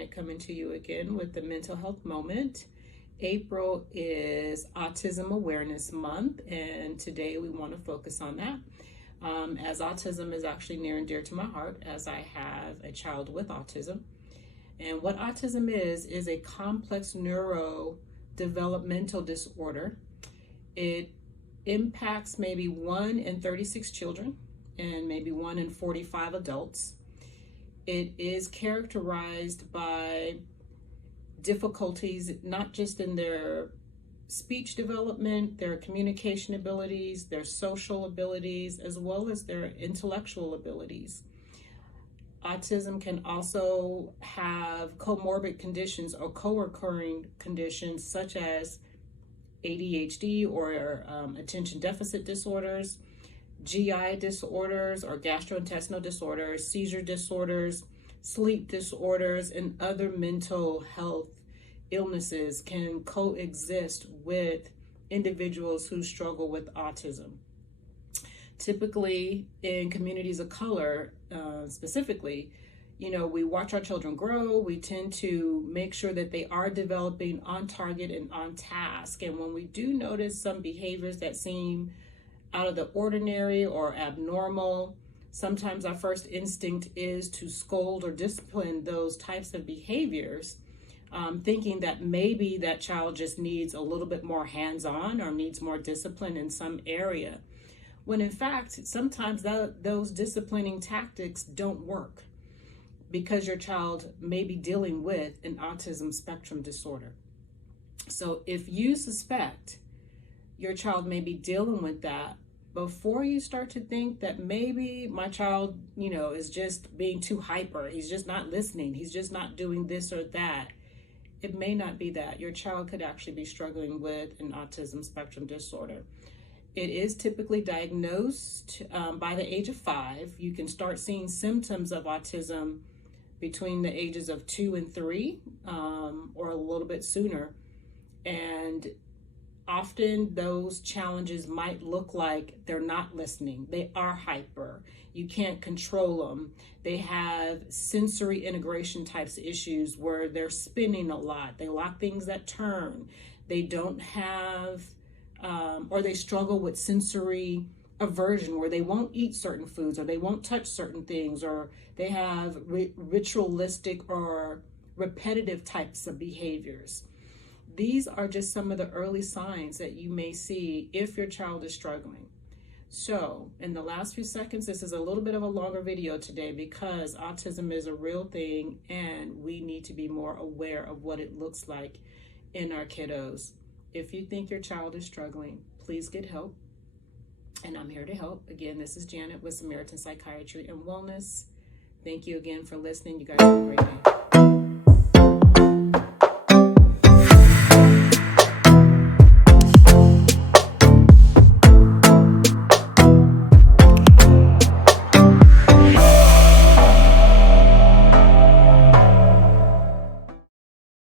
Janet coming to you again with the Mental Health Moment. April is Autism Awareness Month, and today we want to focus on that. As autism is actually near and dear to my heart, as I have a child with autism. And what autism is a complex neurodevelopmental disorder. It impacts maybe 1 in 36 children and maybe 1 in 45 adults. It is characterized by difficulties not just in their speech development, their communication abilities, their social abilities, as well as their intellectual abilities. Autism can also have comorbid conditions or co-occurring conditions such as ADHD or attention deficit disorders, GI disorders or gastrointestinal disorders, seizure disorders, sleep disorders, and other mental health illnesses can coexist with individuals who struggle with autism. Typically in communities of color, specifically, we watch our children grow. We tend to make sure that they are developing on target and on task. And when we do notice some behaviors that seem out of the ordinary or abnormal, sometimes our first instinct is to scold or discipline those types of behaviors, thinking that maybe that child just needs a little bit more hands-on or needs more discipline in some area. When in fact, sometimes those disciplining tactics don't work because your child may be dealing with an autism spectrum disorder. So if you suspect your child may be dealing with that, before you start to think that maybe my child, is just being too hyper, he's just not listening, he's just not doing this or that, it may not be that. Your child could actually be struggling with an autism spectrum disorder. It is typically diagnosed by the age of 5. You can start seeing symptoms of autism between the ages of 2 and 3, or a little bit sooner. And often those challenges might look like they're not listening. They are hyper. You can't control them. They have sensory integration types of issues where they're spinning a lot. They like things that turn. They don't have, or they struggle with sensory aversion where they won't eat certain foods or they won't touch certain things, or they have ritualistic or repetitive types of behaviors. These are just some of the early signs that you may see if your child is struggling. So in the last few seconds, this is a little bit of a longer video today because autism is a real thing and we need to be more aware of what it looks like in our kiddos. If you think your child is struggling, please get help. And I'm here to help. Again, this is Janet with Samaritan Psychiatry and Wellness. Thank you again for listening. You guys have a great day.